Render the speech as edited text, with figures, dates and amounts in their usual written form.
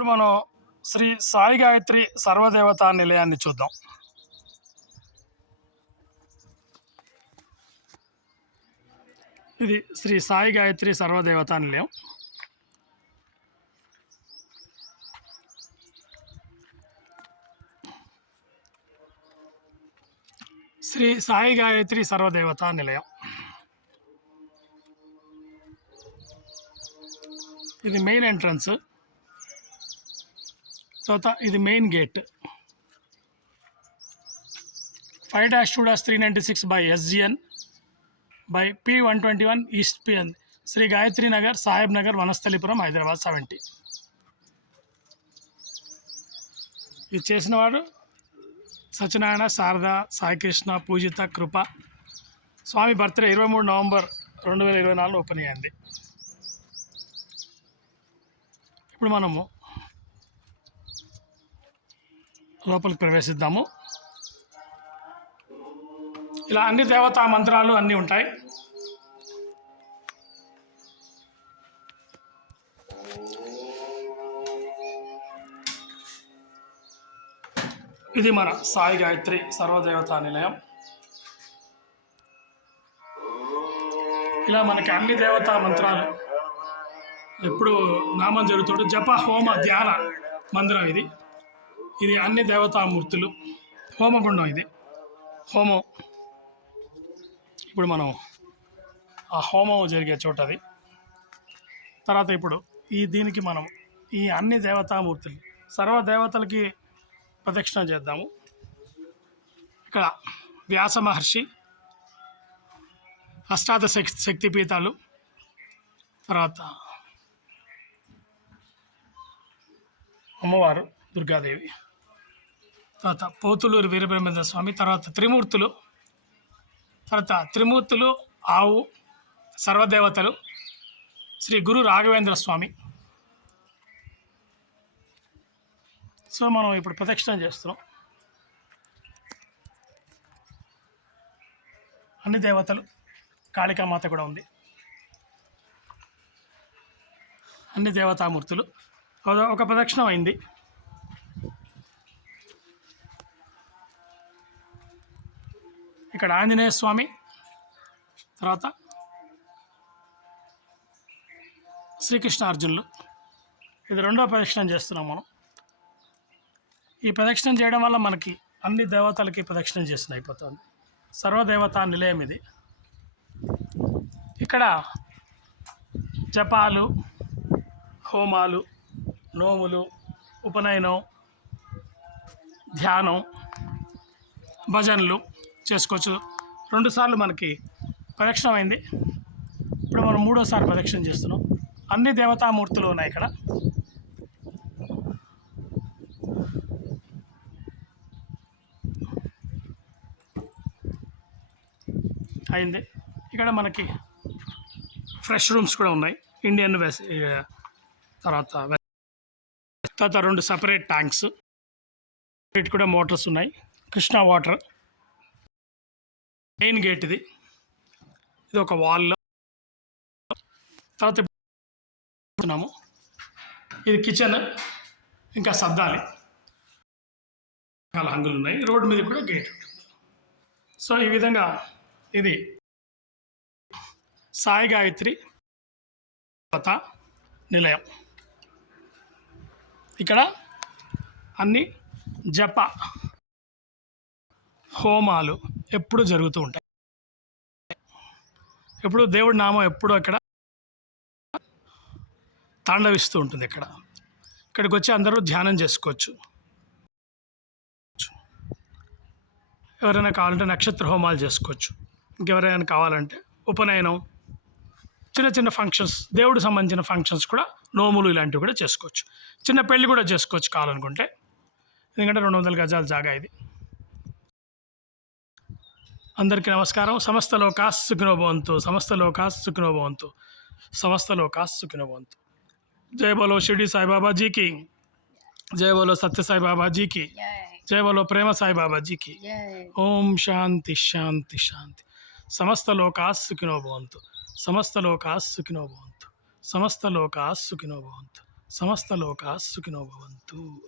ఇప్పుడు మనం శ్రీ సాయి గాయత్రి సర్వదేవతా నిలయాన్ని చూద్దాం. ఇది శ్రీ సాయి గాయత్రి సర్వదేవతా నిలయం. శ్రీ సాయి గాయత్రి సర్వదేవతా నిలయం. ఇది మెయిన్ ఎంట్రన్స్. తర్వాత ఇది main gate. 5-2-396/SGN by P121 East PN, Shri Gayatri Nagar, Saheb Nagar, Vanasthalipuram, Hyderabad 70. ఇది చేసిన వాడు Satyanarayana, Sharada, Saikrishna, Poojitha, Krupa. Swami birthday 23 November 2024 open అయ్యింది. ఇప్పుడు మనము లోపలికి ప్రవేశిద్దాము. ఇలా అన్ని దేవతా మంత్రాలు అన్నీ ఉంటాయి. ఇది మన సాయి గాయత్రి సర్వదేవతా నిలయం. ఇలా మనకి అన్ని దేవతా మంత్రాలు ఎప్పుడు నామం జరుగుతుంటే జప, హోమ, ధ్యాన మందిరం ఇది. ఇది అన్ని దేవతామూర్తులు హోమగుండం. ఇది హోమం. ఇప్పుడు మనం ఆ హోమం జరిగే చోటది. తర్వాత ఇప్పుడు దీనికి మనం ఈ అన్ని దేవతామూర్తులు సర్వదేవతలకి ప్రదక్షిణ చేద్దాము. ఇక్కడ వ్యాస మహర్షి, అష్టాదశ శక్తిపీఠాలు, తర్వాత అమ్మవారు దుర్గాదేవి, తర్వాత పోతులూరు వీరబ్రహ్మేంద్ర స్వామి, తర్వాత త్రిమూర్తులు, ఆవు, సర్వదేవతలు, శ్రీ గురు రాఘవేంద్ర స్వామి. సో మనం ఇప్పుడు ప్రదక్షిణ చేస్తున్నాం. అన్ని దేవతలు, కాళికామాత కూడా ఉంది. అన్ని దేవతామూర్తులు. ఒక ప్రదక్షిణం అయింది. ఇక్కడ ఆంజనేయ స్వామి, తర్వాత శ్రీకృష్ణ అర్జునులు. ఇది రెండో ప్రదక్షిణం చేస్తున్నాం మనం. ఈ ప్రదక్షిణం చేయడం వల్ల మనకి అన్ని దేవతలకి ప్రదక్షిణం చేసిన అయిపోతుంది. సర్వదేవతా నిలయం ఇది. ఇక్కడ జపాలు, హోమాలు, నోములు, ఉపనయనం, ధ్యానం, భజనలు చేసుకోవచ్చు. 2 సార్లు మనకి ప్రదక్షిణం అయింది. ఇప్పుడు మనం 3వసారి ప్రదక్షిణ చేస్తున్నాం. అన్ని దేవతామూర్తులు ఉన్నాయి ఇక్కడ. అయింది. ఇక్కడ మనకి ఫ్రెష్ రూమ్స్ కూడా ఉన్నాయి. ఇండియన్ తర్వాత 2 సపరేట్ ట్యాంక్స్, వీటి కూడా మోటార్స్ ఉన్నాయి. కృష్ణా వాటర్. మెయిన్ గేట్ ఇది ఒక వాల్లో. తర్వాత ఇది కిచెన్, ఇంకా సర్దాలి చాలా హంగులు ఉన్నాయి. రోడ్డు మీద కూడా గేట్ ఉంటుంది. సో ఈ విధంగా ఇది సాయి గాయత్రి నిలయం. ఇక్కడ అన్ని జప, హోమాలు ఎప్పుడు జరుగుతూ ఉంటాయి. ఎప్పుడు దేవుడి నామం ఎప్పుడు అక్కడ తాండవిస్తూ ఉంటుంది. ఇక్కడికి వచ్చి అందరూ ధ్యానం చేసుకోవచ్చు. ఎవరైనా కావాలంటే నక్షత్ర హోమాలు చేసుకోవచ్చు. ఇంకెవరైనా కావాలంటే ఉపనయనం, చిన్న ఫంక్షన్స్, దేవుడికి సంబంధించిన ఫంక్షన్స్ కూడా, నోములు ఇలాంటివి కూడా చేసుకోవచ్చు. చిన్న పెళ్ళి కూడా చేసుకోవచ్చు కావాలనుకుంటే. ఎందుకంటే 200 గజాల జాగా ఇది. అందరికీ నమస్కారం. సమస్త లోకాః సుఖినో భవంతు, సమస్త లోకాః సుఖినో భవంతు, సమస్త లోకాః సుఖినో భవంతు. జై బోలో షిరిడి సాయిబాబా జీ की, జై బోలో సత్య సాయిబాబా జీ की, జై బోలో ప్రేమ సాయిబాబా జీ की. ఓం శాంతి శాంతి శాంతి. సమస్త లోకాః సుఖినో భవంతు, సమస్త లోకాః సుఖినో భవంతు, సమస్త లోకాః సుఖినో భవంతు. సమస్త లోకా సుఖినో భవంతు.